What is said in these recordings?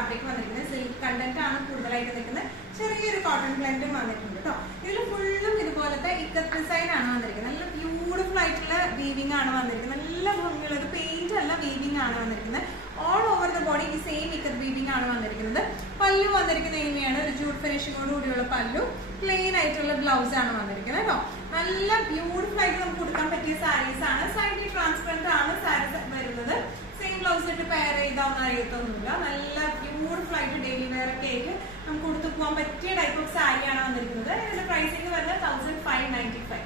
Fabric വന്നിരിക്കുന്നത്. Silk content ആണ് കൂടുതലായിട്ട് നിൽക്കുന്നത്. ചെറിയൊരു കോട്ടൺ ബ്ലെൻഡും വന്നിട്ടുണ്ട് കേട്ടോ. ഇതിൽ ഫുള്ളും ഇതുപോലത്തെ ഇക്കത്ത് ഡിസൈൻ ആണ് വന്നിരിക്കുന്നത്. നല്ല ബ്യൂട്ടിഫുൾ ആയിട്ടുള്ള വീവിംഗ് ആണ് വന്നിരിക്കുന്നത്. നല്ല ഭംഗിയുള്ള ഒരു പെയിന്റ് അല്ല, വീവിംഗ് ആണ് വന്നിരിക്കുന്നത്. ഓൾ ഓവർ ദ ബോഡി ഈ സെയിം ഇക്കത്ത് വീവിംഗ് ആണ് വന്നിരിക്കുന്നത്. പല്ലു വന്നിരിക്കുന്നത് ഇങ്ങനെയാണ്, ഒരു ജൂട്ട് ഫിനിഷിങ്ങോട് കൂടിയുള്ള പല്ലു. പ്ലെയിൻ ആയിട്ടുള്ള ബ്ലൗസ് ആണ് വന്നിരിക്കുന്നത് കേട്ടോ. നല്ല ബ്യൂട്ടിഫുൾ ആയിട്ട് നമുക്ക് കൊടുക്കാൻ പറ്റിയ സാരീസ് ആണ്. സൈഡിൽ ട്രാൻസ്പെറന്റ് ആണ് സാരീസ് വരുന്നത്. സെയിം ബ്ലൗസ് ഇട്ട് പെയർ ചെയ്താവുന്ന അറിയത്തൊന്നുമില്ല. നല്ല ബ്യൂട്ടിഫുൾ ആയിട്ട് ഡെയിലി വെയർ ഒക്കെ ആയിട്ട് നമുക്ക് കൊടുത്തു പോകാൻ പറ്റിയ ടൈപ്പ് ഓഫ് സാരിയാണ് വന്നിരിക്കുന്നത്. ഇതിന്റെ പ്രൈസിംഗ് വരുന്നത് 1595.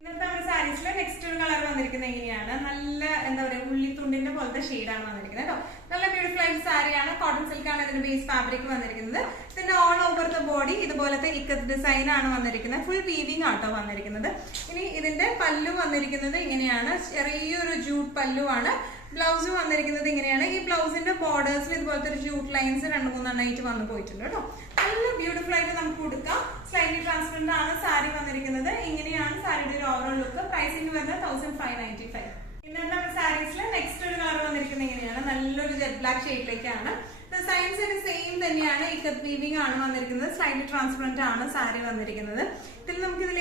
ഇന്നത്തെ നമ്മുടെ സാരീസിലെ നെക്സ്റ്റ് ഒരു കളർ വന്നിരിക്കുന്നത് എങ്ങനെയാണ്, നല്ല എന്താ പറയുക ഉള്ളിത്തുണ്ടിന്റെ പോലത്തെ ഷെയ്ഡാണ് വന്നിരിക്കുന്നത് കേട്ടോ. നല്ല ബ്യൂട്ടിഫുൾ ആയിട്ട് സാരിയാണ്. കോട്ടൺ സിൽക്ക് ആണ് ഇതിന്റെ ബേസ് ഫാബ്രിക് വന്നിരിക്കുന്നത്. ഇതിന്റെ ഓൾ ഓവർ ദ ബോഡി ഇതുപോലത്തെ ഇക്കത്ത് ഡിസൈൻ ആണ് വന്നിരിക്കുന്നത്. ഫുൾ വീവിംഗ് ആട്ടോ വന്നിരിക്കുന്നത്. ഇനി ഇതിന്റെ പല്ലു വന്നിരിക്കുന്നത് ഇങ്ങനെയാണ്, ചെറിയൊരു ജൂട്ട് പല്ലു ആണ്. ബ്ലൗസ് വന്നിരിക്കുന്നത് ഇങ്ങനെയാണ്. ഈ ബ്ലൗസിന്റെ ബോർഡേഴ്സിൽ ഇതുപോലത്തെ ഒരു ജൂട്ട് ലൈൻസ് 2-3 എണ്ണമായിട്ട് വന്നു പോയിട്ടുണ്ട് കേട്ടോ. നല്ല ബ്യൂട്ടിഫുൾ ആയിട്ട് നമുക്ക് കൊടുക്കാം. സ്ലൈറ്റ്ലി ട്രാൻസ്പെറന്റ് ആണ് സാരി വന്നിരിക്കുന്നത്. ഇങ്ങനെയാണ് സാരിയുടെ ഒരു ഓവറോൾ ലുക്ക്. പ്രൈസിംഗ് വരുന്നത് 1595. ഇന്നത്തെ നമ്മുടെ സാരീസിൽ നെക്സ്റ്റ് ഒരു കളർ വന്നിരിക്കുന്നത് ഇങ്ങനെയാണ്, നല്ലൊരു ജെറ്റ് ബ്ലാക്ക് ഷെയ്ഡിലേക്കാണ്. ഡിസൈൻസ് സെയിം തന്നെയാണ്, ഇക്കത്ത് വീവിംഗ് ആണ് വന്നിരിക്കുന്നത്. സ്ലൈറ്റ്ലി ട്രാൻസ്പെറന്റ് ആണ് സാരി വന്നിരിക്കുന്നത്. ഇതിൽ നമുക്ക് ഇതിൽ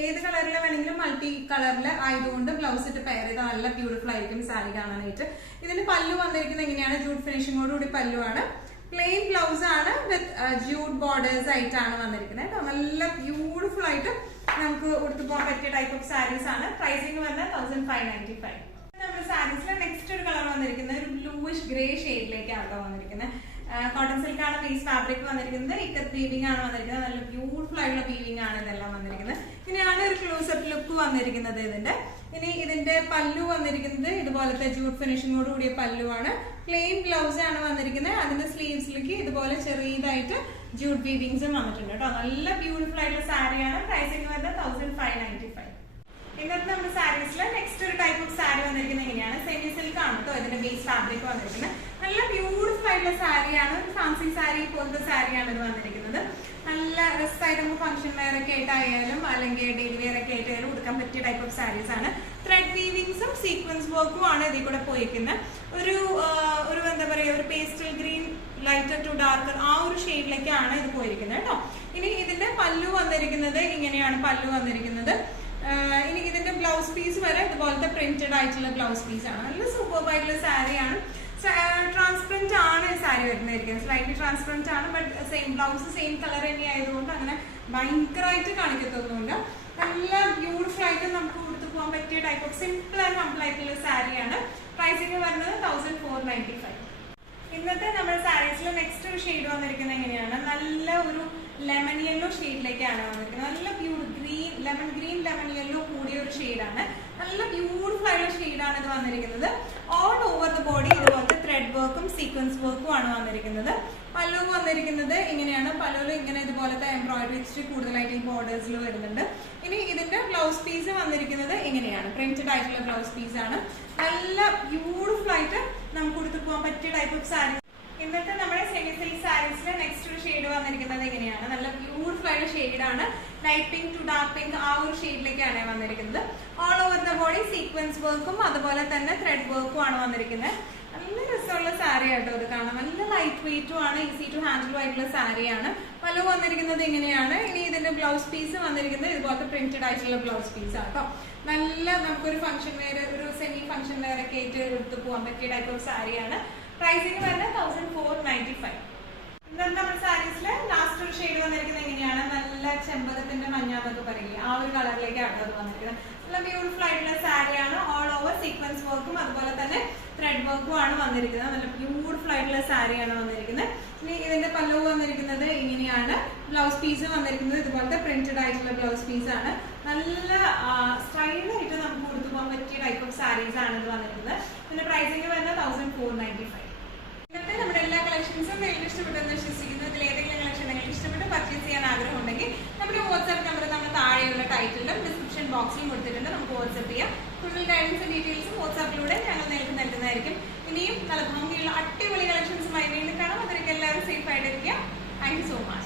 ഏത് കളറിൽ വേണമെങ്കിലും മൾട്ടി കളറിൽ ആയതുകൊണ്ട് ബ്ലൗസ് ഇട്ട് പെയർ ചെയ്താൽ നല്ല ബ്യൂട്ടിഫുൾ ആയിരിക്കും സാരി കാണാനായിട്ട്. ഇതിന് പല്ലു വന്നിരിക്കുന്നത് എങ്ങനെയാണ്, ജൂട്ട് ഫിനിഷിങ്ങോട് കൂടി പല്ലു ആണ്. പ്ലെയിൻ ബ്ലൗസ് ആണ് വിത്ത് ജൂട്ട് ബോർഡേഴ്സ് ആയിട്ടാണ് വന്നിരിക്കുന്നത്. നല്ല ബ്യൂട്ടിഫുൾ ആയിട്ട് നമുക്ക് കൊടുത്തു പോകാൻ പറ്റിയ ടൈപ്പ് ഓഫ് സാരീസ് ആണ്. പ്രൈസിംഗ് വരുന്നത് 1595. നമ്മുടെ സാരീസിലെ നെക്സ്റ്റ് ഒരു കളർ വന്നിരിക്കുന്നത് ഒരു ബ്ലൂയിഷ് ഗ്രേ ഷെയ്ഡിലേക്കാണ് കേട്ടോ വന്നിരിക്കുന്നത്. കോട്ടൺ സിൽക്ക് ആണ് ബേസ് ഫാബ്രിക് വന്നിരിക്കുന്നത്. ഇക്കത്ത് വീവിംഗ് ആണ് വന്നിരിക്കുന്നത്. നല്ല ബ്യൂട്ടിഫുൾ ആയിട്ടുള്ള വീവിംഗ് ആണ് ഇതെല്ലാം വന്നിരിക്കുന്നത്. ഇനിയാണ് ഒരു ക്ലോസപ്പ് ലുക്ക് വന്നിരിക്കുന്നത് ഇതിന്റെ. ഇനി ഇതിന്റെ പല്ലു വന്നിരിക്കുന്നത് ഇതുപോലത്തെ ജൂട്ട് ഫിനിഷിങ്ങോട് കൂടിയ പല്ലുവാണ്. പ്ലെയിൻ ബ്ലൗസ് ആണ് വന്നിരിക്കുന്നത്. അതിന്റെ സ്ലീവ്സിലേക്ക് ഇതുപോലെ ചെറിയതായിട്ട് ജൂട്ട് വീവിംഗ്സും വന്നിട്ടുണ്ട് കേട്ടോ. നല്ല ബ്യൂട്ടിഫുൾ ആയിട്ടുള്ള സാരിയാണ്. പ്രൈസിംഗ് വരുന്നത് 1595. ഇന്നത്തെ നമ്മുടെ സാരീസിലെ നെക്സ്റ്റ് ഒരു ടൈപ്പ് ഓഫ് സാരി വന്നിരിക്കുന്നത് എങ്ങനെയാണ്, സെമി സിൽക്ക് ആണ് കേട്ടോ ഇതിന്റെ ബേസ് ഫാബ്രിക് വന്നിരിക്കുന്നത്. നല്ല ബ്യൂട്ടിഫുൾ ആയിട്ടുള്ള സാരിയാണ്. ഒരു ഫാൻസി സാരി പോലത്തെ സാരിയാണ് ഇത് വന്നിരിക്കുന്നത്. നല്ല രസമായിട്ട് നമുക്ക് ഫംഗ്ഷൻ വെയർ ഒക്കെ ആയിട്ടായാലും അല്ലെങ്കിൽ ഡെയിലി വെയർ ഒക്കെ ആയിട്ടായാലും കൊടുക്കാൻ പറ്റിയ ടൈപ്പ് ഓഫ് സാരീസ് ആണ്. ത്രെഡ് വീവിംഗ്സും സീക്വൻസ് വർക്കും ആണ് ഇതിൽ കൂടെ പോയിരിക്കുന്നത്. ഒരു എന്താ പറയുക, ഒരു pastel green lighter to darker ആ ഒരു ഷെയ്ഡിലേക്കാണ് ഇത് പോയിരിക്കുന്നത് കേട്ടോ. ഇനി ഇതിന്റെ പല്ലു വന്നിരിക്കുന്നത് ഇങ്ങനെയാണ് പല്ലു വന്നിരിക്കുന്നത്. ഇനി ഇതിന്റെ ബ്ലൗസ് പീസ് വരെ ഇതുപോലത്തെ പ്രിന്റഡ് ആയിട്ടുള്ള ബ്ലൗസ് പീസ് ആണ്. നല്ല സൂപ്പർ ആയിട്ടുള്ള സാരിയാണ്. ട്രാൻസ്പെറന്റ് ആണ് സാരി വരുന്നതായിരിക്കുന്നത്. സ്ലൈറ്റ്ലി ട്രാൻസ്പെറന്റ് ആണ്. But same blouse same colour തന്നെ ആയതുകൊണ്ട് അങ്ങനെ ഭയങ്കരമായിട്ട് കാണിക്കത്തൊന്നുമില്ല. നല്ല ബ്യൂട്ടിഫുൾ ആയിട്ട് നമുക്ക് കൊടുത്തു പോകാൻ പറ്റിയ type of simple and complete ആയിട്ടുള്ള സാരിയാണ്. പ്രൈസിംഗ് വരുന്നത് 1495. ഇന്നത്തെ നമ്മുടെ സാരീസിൽ നെക്സ്റ്റ് ഒരു ഷെയ്ഡ് വന്നിരിക്കുന്നത് എങ്ങനെയാണ്, നല്ല ഒരു ലെമൺ യെല്ലോ ഷെയ്ഡിലേക്കാണ് വന്നിരിക്കുന്നത്. നല്ല ഗ്രീൻ ലെമൺ യെല്ലോ കൂടിയ ഒരു ഷെയ്ഡാണ്. നല്ല ബ്യൂട്ടിഫുൾ ആയിട്ടുള്ള ഷെയ്ഡാണ് ഇത് വന്നിരിക്കുന്നത്. ഓൾ ഓവർ ദ ബോഡി ഇതുപോലത്തെ ത്രെഡ് വർക്കും സീക്വൻസ് വർക്കും ആണ് വന്നിരിക്കുന്നത്. പല്ലു വന്നിരിക്കുന്നത് ഇങ്ങനെയാണ്. പല്ലുവിൽ ഇങ്ങനെ ഇതുപോലത്തെ എംബ്രോയിഡറി ഇച്ചിരി കൂടുതലായിട്ട് ഈ ബോർഡേഴ്സിൽ വരുന്നുണ്ട്. ഇനി ഇതിന്റെ ബ്ലൗസ് പീസ് വന്നിരിക്കുന്നത് ഇങ്ങനെയാണ്, പ്രിന്റഡ് ആയിട്ടുള്ള ബ്ലൗസ് പീസ് ആണ്. നല്ല ബ്യൂട്ടിഫുൾ ആയിട്ട് നമുക്ക് കൊടുത്തു പോകാൻ പറ്റിയ ടൈപ്പ് ഓഫ് സാരി. ഇന്നത്തെ നമ്മുടെ സെമി സിൽക്ക് സാരീസിലെ നെക്സ്റ്റ് ഒരു ഷെയ്ഡ് വന്നിരിക്കുന്നത് എങ്ങനെയാണ്, നല്ല ബ്യൂട്ടിഫുൾ ആയിട്ടുള്ള ഷെയ്ഡാണ്. Light pink to dark pink ആ ഒരു ഷെയ്ഡിലേക്കാണ് വന്നിരിക്കുന്നത്. All over the body sequence വർക്കും അതുപോലെ തന്നെ ത്രെഡ് വർക്കും ആണ് വന്നിരിക്കുന്നത്. നല്ല രസമുള്ള സാരി ആട്ടോ ഇത് കാണാൻ. നല്ല ലൈറ്റ് വെയിറ്റും ആണ്, ഈസി ടു ഹാൻഡിലും ആയിട്ടുള്ള സാരിയാണ്. പല്ലു വന്നിരിക്കുന്നത് ഇങ്ങനെയാണ്. ഇനി ഇതിന്റെ ബ്ലൗസ് പീസ് വന്നിരിക്കുന്നത് ഇതുപോലത്തെ പ്രിന്റഡ് ആയിട്ടുള്ള ബ്ലൗസ് പീസ് ആട്ടോ. നല്ല നമുക്കൊരു ഫംഗ്ഷൻ വെയർ, ഒരു സെമി ഫംഗ്ഷൻ വെയർ ഒക്കെ ആയിട്ട് എടുത്ത് പോകാൻ പറ്റിയ ടൈപ്പ് ഓഫ് സാരിയാണ്. പ്രൈസിംഗ് വരുന്നത് 1495. ഇന്നത്തെ നമ്മുടെ സാരീസില് ലാസ്റ്റ് ഒരു ഷെയ്ഡ് വന്നിരിക്കുന്നത് എങ്ങനെയാണ്, നല്ല ചെമ്പകത്തിന്റെ മഞ്ഞാന്നൊക്കെ പറയില്ലേ ആ ഒരു കളറിലേക്കാണ് അത് വന്നിരിക്കുന്നത്. നല്ല ബ്യൂട്ടിഫുൾ ആയിട്ടുള്ള സാരിയാണ്. ഓൾ ഓവർ സീക്വൻസ് വർക്കും അതുപോലെ തന്നെ ത്രെഡ് വർക്കും ആണ് വന്നിരിക്കുന്നത്. നല്ല ബ്യൂട്ടിഫുൾ ആയിട്ടുള്ള സാരിയാണ് വന്നിരിക്കുന്നത്. ഇനി ഇതിന്റെ പല്ലു വന്നിരിക്കുന്നത് ഇങ്ങനെയാണ്. ബ്ലൗസ് പീസ് വന്നിരിക്കുന്നത് ഇതുപോലത്തെ പ്രിന്റഡ് ആയിട്ടുള്ള ബ്ലൗസ് പീസ് ആണ്. നല്ല സ്റ്റൈലായിട്ട് നമുക്ക് കൊടുത്തു പോകാൻ പറ്റിയ ടൈപ്പ് ഓഫ് സാരീസ് ആണ് ഇത് വന്നിരിക്കുന്നത്. ഇതിന്റെ പ്രൈസിംഗ് വരുന്നത് 1495. ഇന്നത്തെ നമ്മുടെ എല്ലാ കളക്ഷൻസും നിങ്ങൾക്ക് ഇഷ്ടപ്പെട്ടെന്ന് വിശ്വസിക്കുന്നു. ഇതിൽ ഏതെങ്കിലും കളക്ഷൻ നിങ്ങൾക്ക് ഇഷ്ടപ്പെട്ട് പർച്ചേസ് ചെയ്യാൻ ആഗ്രഹം ഉണ്ടെങ്കിൽ നമ്മുടെ വാട്സ്ആപ്പ് നമ്പർ നമ്മൾ താഴെയുള്ള ടൈറ്റിലും ഡിസ്ക്രിപ്ഷൻ ബോക്സിലും കൊടുത്തിട്ടുണ്ട്. നമുക്ക് വാട്സ്ആപ്പ് ചെയ്യാം. കൂടുതൽ ഗൈഡൻസ് ഡീറ്റെയിൽസും വാട്സ്ആപ്പിലൂടെ ഞങ്ങൾ നിങ്ങൾക്ക് നൽകുന്നതായിരിക്കും. ഇനിയും നല്ല ഭംഗിയുള്ള അടിപൊളി കളക്ഷൻസുമായി വീണ്ടും കാണാം. അതിലേക്ക് എല്ലാവരും സേഫ് ആയിട്ടിരിക്കുക. Thank you so much.